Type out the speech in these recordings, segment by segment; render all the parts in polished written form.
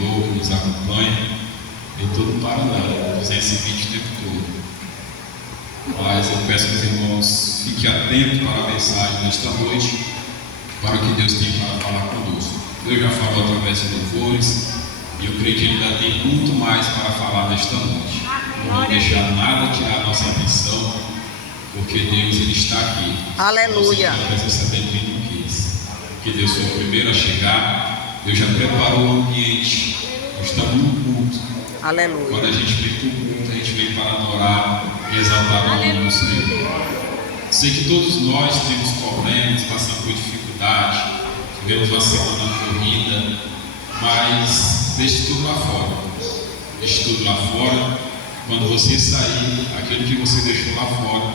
monitor que nos acompanha. Eu estou no Paraná, 220 o tempo todo. Mas eu peço que os irmãos fiquem atentos para a mensagem desta noite, para o que Deus tem para falar conosco. Deus já falou através de louvores, e eu creio que Ele ainda tem muito mais para falar nesta noite. Não vou deixar nada tirar a nossa atenção, porque Deus Ele está aqui. Aleluia. A presença dele não quis. Que Deus foi o primeiro a chegar. Deus já preparou o ambiente. Nós estamos no culto. Aleluia. Quando a gente vem para o culto, a gente vem para adorar e exaltar o nome do Senhor. Sei que todos nós temos problemas, passamos por dificuldade, tivemos uma semana corrida, mas deixe tudo lá fora. Deixe tudo lá fora. Quando você sair, aquilo que você deixou lá fora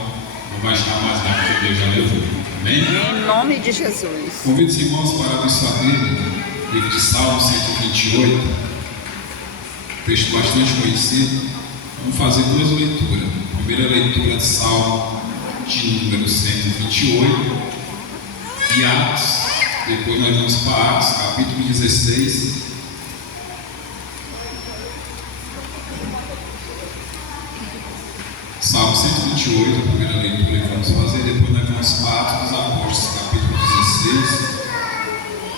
não vai estar mais lá, porque Deus já levou. Amém? Em nome de Jesus. Convido os irmãos para abrir sua Bíblia, livro de Salmo 128, texto bastante conhecido. Vamos fazer duas leituras. A primeira leitura de Salmo de número 128 e Atos. Depois nós vamos para Atos, capítulo 16. Salmo 128, a primeira leitura que vamos fazer. Depois nós vamos para Atos dos Apóstolos, capítulo 16,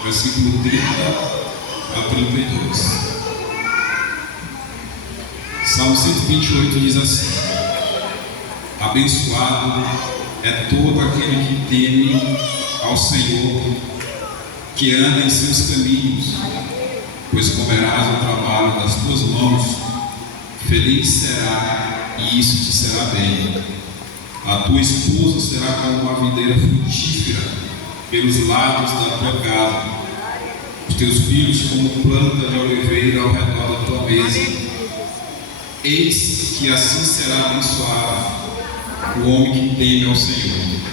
versículo 30 a 32. Salmo 128 diz assim: abençoado é todo aquele que teme ao Senhor, que anda em seus caminhos, pois comerás o trabalho das tuas mãos. Feliz será, e isso te será bem. A tua esposa será como uma videira frutífera pelos lados da tua casa, os teus filhos como planta de oliveira ao redor da tua mesa. Eis que assim será abençoado o homem que teme ao Senhor.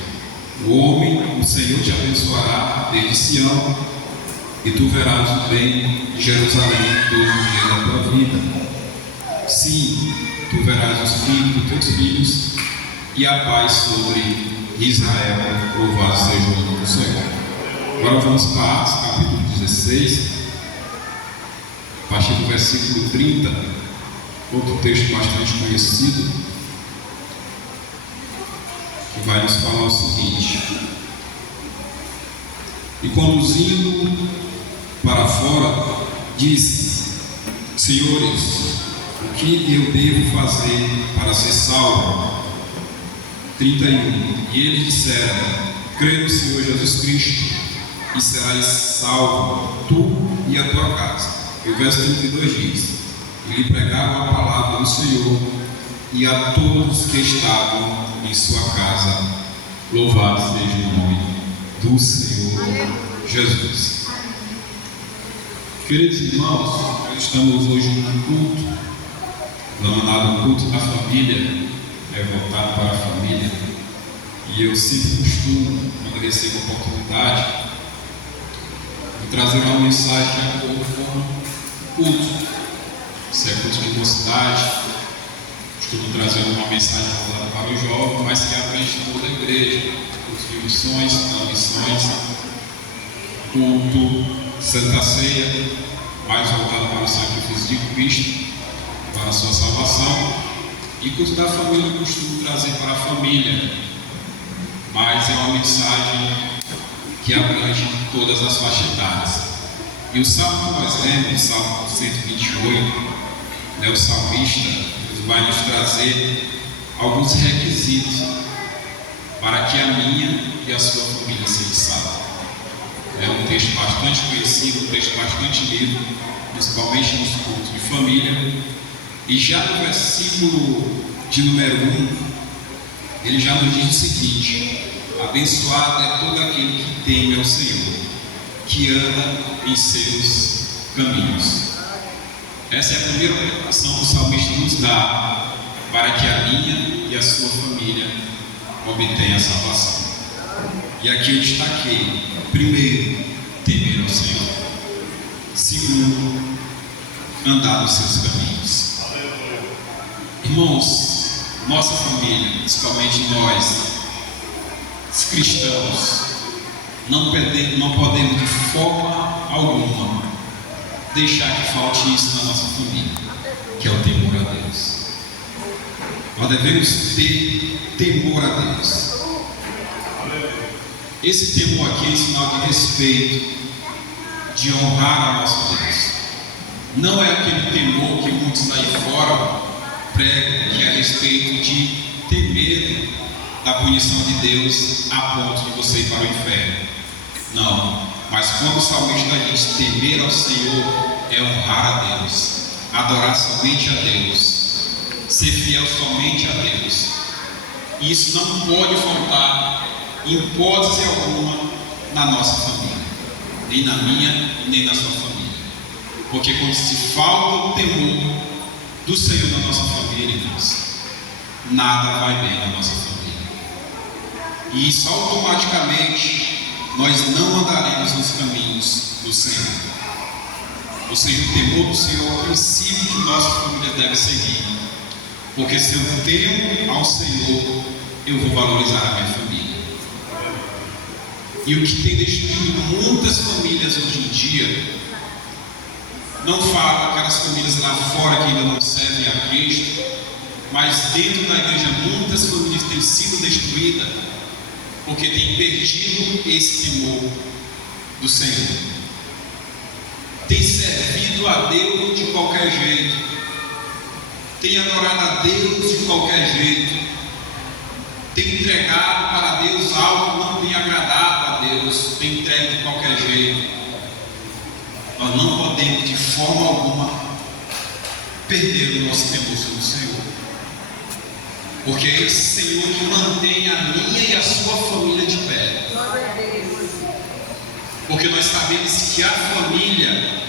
O Senhor te abençoará desde Sião, e tu verás o bem de Jerusalém todos os dias da tua vida. Sim, tu verás os filhos dos teus filhos, e a paz sobre Israel. Louvado seja o nome do Senhor. Agora vamos para Atos, capítulo 16, a partir do versículo 30. Outro texto bastante conhecido, que vai nos falar o seguinte: e conduzindo para fora, disse: Senhores, o que eu devo fazer para ser salvo? 31. E eles disseram: crê no Senhor Jesus Cristo, e serás salvo, tu e a tua casa. E o verso 32 diz: e lhe pregaram a palavra do Senhor e a todos que estavam em sua casa. Louvado seja o nome do Senhor Jesus. Queridos irmãos, nós estamos hoje no culto, denominado culto da família, voltado para a família, e eu sempre costumo, quando recebo a oportunidade, de trazer uma mensagem de acordo com o culto. Se é culto de mocidade, costumo trazer uma mensagem voltada para o jovem, mas que abrange toda a igreja, culto de missões, não missões, culto, Santa Ceia, mais voltado para o sacrifício de Cristo, para a sua salvação, e culto da família eu costumo trazer para a família, mas é uma mensagem que abrange todas as faixas etárias. E o salmo que nós lemos, o Salmo 128, o salmista vai nos trazer alguns requisitos para que a minha e a sua família seja salva. É um texto bastante conhecido, um texto bastante lido, principalmente nos cultos de família. E já no versículo de número 1, ele já nos diz o seguinte: abençoado é todo aquele que teme ao Senhor, que anda em seus caminhos. Essa é a primeira orientação que o salmista nos dá para que a minha e a sua família obtenham a salvação. E aqui eu destaquei: primeiro, temer ao Senhor; segundo, andar nos seus caminhos. Irmãos, nossa família, principalmente nós, os cristãos, não podemos de forma alguma deixar que falte isso na nossa família, que é o temor a Deus. Nós devemos ter temor a Deus. Esse temor aqui é sinal de respeito, de honrar a nosso Deus. Não é aquele temor que muitos aí fora pregam, que é a respeito de ter medo da punição de Deus a ponto de você ir para o inferno. Não, mas quando o salmista diz temer ao Senhor, é honrar a Deus, adorar somente a Deus, ser fiel somente a Deus. E isso não pode faltar, em hipótese alguma, na nossa família, nem na minha e nem na sua família. Porque quando se falta o temor do Senhor na nossa família, irmãos, nada vai bem na nossa família. E isso automaticamente nós não andaremos nos caminhos do Senhor. Ou seja, o temor do Senhor é o princípio que nossa família deve seguir. Porque se eu temo ao Senhor, eu vou valorizar a minha família. E o que tem destruído muitas famílias hoje em dia, não falo aquelas famílias lá fora que ainda não servem a Cristo, mas dentro da igreja muitas famílias têm sido destruídas porque têm perdido esse temor do Senhor. Tem servido a Deus de qualquer jeito, tem adorado a Deus de qualquer jeito, tem entregado para Deus algo que não tem agradado a Deus, tem entregue de qualquer jeito. Nós não podemos de forma alguma perder o nosso temor sobre o Senhor, porque é esse Senhor que mantém a minha e a sua família de pé. Porque nós sabemos que a família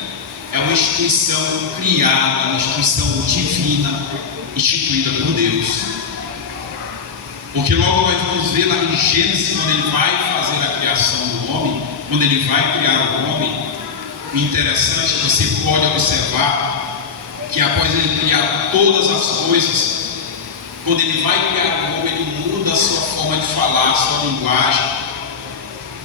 é uma instituição criada, uma instituição divina, instituída por Deus. Porque logo nós vamos ver lá em Gênesis, quando ele vai fazer a criação do homem, quando ele vai criar o homem, o interessante é que você pode observar que após ele criar todas as coisas, quando ele vai criar o homem, ele muda a sua forma de falar, a sua linguagem.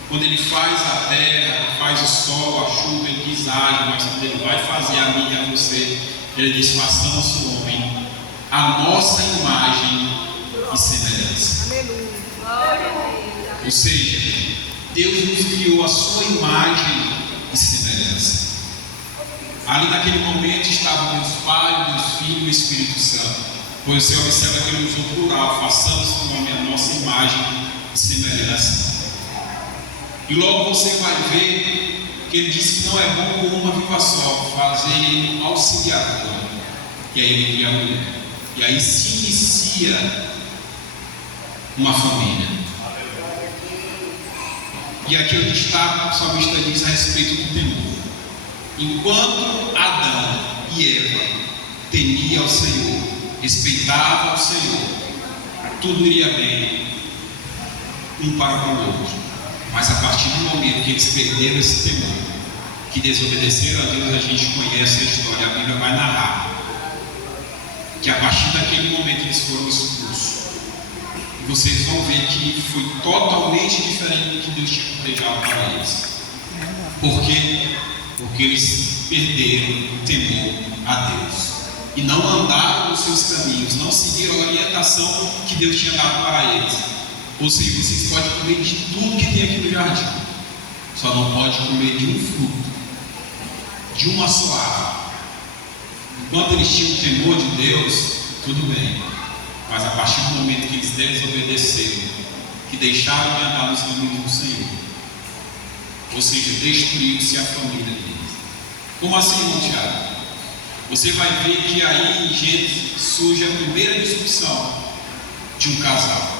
Quando ele faz a terra, faz o sol, a chuva, ele diz água, mas quando ele vai fazer a mim e a você, ele diz: façamos o homem a nossa imagem e semelhança. Ou seja, Deus nos criou a sua imagem e semelhança. Ali naquele momento estava Deus Pai, Deus Filho e o Espírito Santo. Pois você observa que ele usou plural: façamos o homem a nossa imagem e semelhança. E logo você vai ver que ele diz que não é bom com uma viva só, fazer ele auxiliador. E aí ele cria a mulher. E aí se inicia uma família. E aqui eu destaco, o salmista diz a respeito do temor. Enquanto Adão e Eva temiam ao Senhor, respeitavam ao Senhor, tudo iria bem um para com o outro. Mas a partir do momento que eles perderam esse temor, que desobedeceram a Deus, a gente conhece a história, a Bíblia vai narrar que a partir daquele momento eles foram expulsos. E vocês vão ver que foi totalmente diferente do que Deus tinha planejado para eles. Por quê? Porque eles perderam o temor a Deus e não andaram nos seus caminhos, não seguiram a orientação que Deus tinha dado para eles. Ou seja, vocês podem comer de tudo que tem aqui no jardim, só não pode comer de um fruto, de uma só árvore. Enquanto eles tinham o temor de Deus, tudo bem, mas a partir do momento que eles desobedeceram, que deixaram de andar nos caminhos do Senhor, ou seja, destruiu-se a família deles. Como assim, irmão Tiago? Você vai ver que aí em Gênesis surge a primeira discussão de um casal.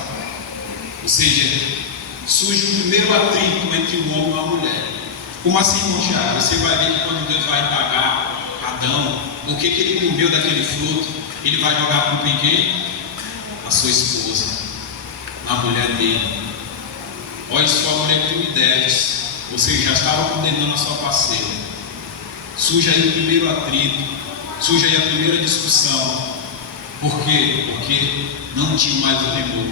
Ou seja, surge o primeiro atrito entre um homem e uma mulher. Como assim, irmão Tiago? Você vai ver que quando Deus vai pagar Adão, o que ele comeu daquele fruto, ele vai jogar para o quem? A sua esposa, a mulher dele. Olha, sua mulher que tu me deves. Ou seja, já estava condenando a sua parceira. Surge aí o primeiro atrito, surge aí a primeira discussão. Por quê? Porque não tinha mais o temor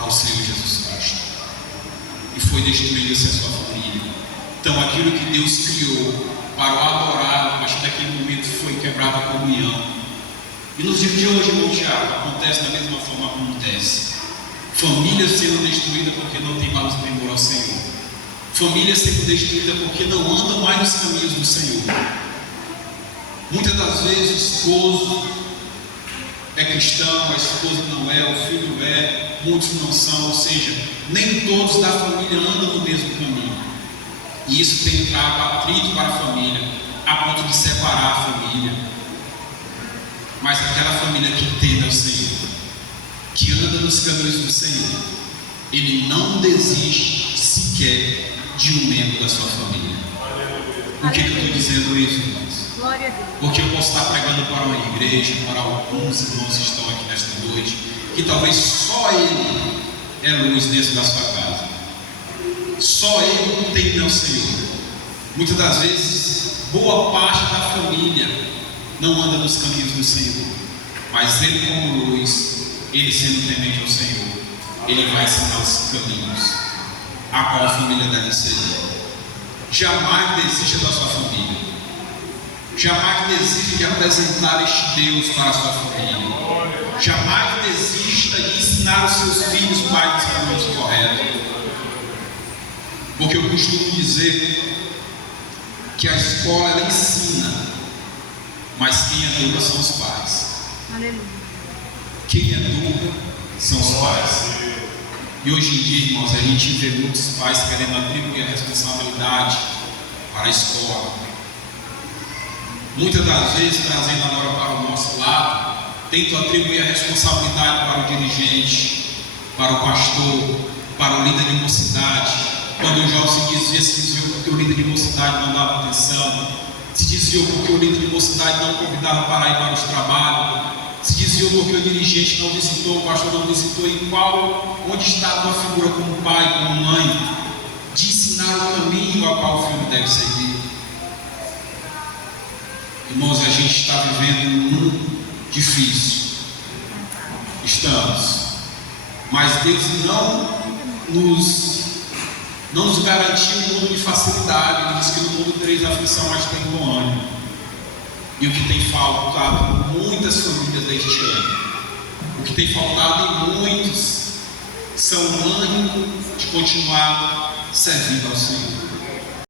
ao Senhor Jesus Cristo, e foi destruída a sua família. Então aquilo que Deus criou para o adorar, a partir E nos dias de hoje, irmão Tiago, acontece da mesma forma que acontece. Famílias sendo destruídas porque não tem mais temor ao Senhor. Famílias sendo destruídas porque não andam mais nos caminhos do Senhor. Muitas das vezes o esposo é cristão, a esposa não é, o filho é, muitos não são, ou seja, nem todos da família andam no mesmo caminho. E isso tem trago atrito para a família, a ponto de separar a família. Mas aquela família que teme ao Senhor, que anda nos caminhos do Senhor, ele não desiste sequer de um membro da sua família. Por que eu estou dizendo isso, irmãos? Glória a Deus. Porque eu posso estar pregando para uma igreja, para alguns irmãos que estão aqui nesta noite, que talvez só ele é luz dentro da sua casa. Só ele teme ao Senhor. Muitas das vezes, boa parte da família não anda nos caminhos do Senhor. Mas ele, como luz, ele sendo temente ao Senhor, ele vai ensinar os caminhos a qual a família deve seguir. Jamais desista da sua família. Jamais desista de apresentar este Deus para a sua família. Jamais desista de ensinar os seus filhos quais os caminhos corretos. Porque eu costumo dizer que a escola ela ensina, mas quem educa são os pais. Aleluia. Quem educa são os pais. E hoje em dia, irmãos, a gente vê muitos pais querendo atribuir a responsabilidade para a escola. Muitas das vezes, trazendo agora para o nosso lado, tentam atribuir a responsabilidade para o dirigente, para o pastor, para o líder de mocidade. Quando o jovem se desviou porque o líder de mocidade não dava atenção, se desviou porque o líder de mocidade não convidava para ir para os trabalhos, se desviou porque o dirigente não visitou, o pastor não visitou, onde estava a figura como pai, como mãe, de ensinar o caminho ao qual o filho deve seguir. Irmãos, a gente está vivendo um mundo difícil. Estamos. Mas Deus não nos garantiu um mundo de facilidade. Ele diz que no mundo tereis aflição, mas tem bom ânimo. E o que tem faltado em muitas famílias deste ano, o que tem faltado em muitos, são o ânimo de continuar servindo ao Senhor.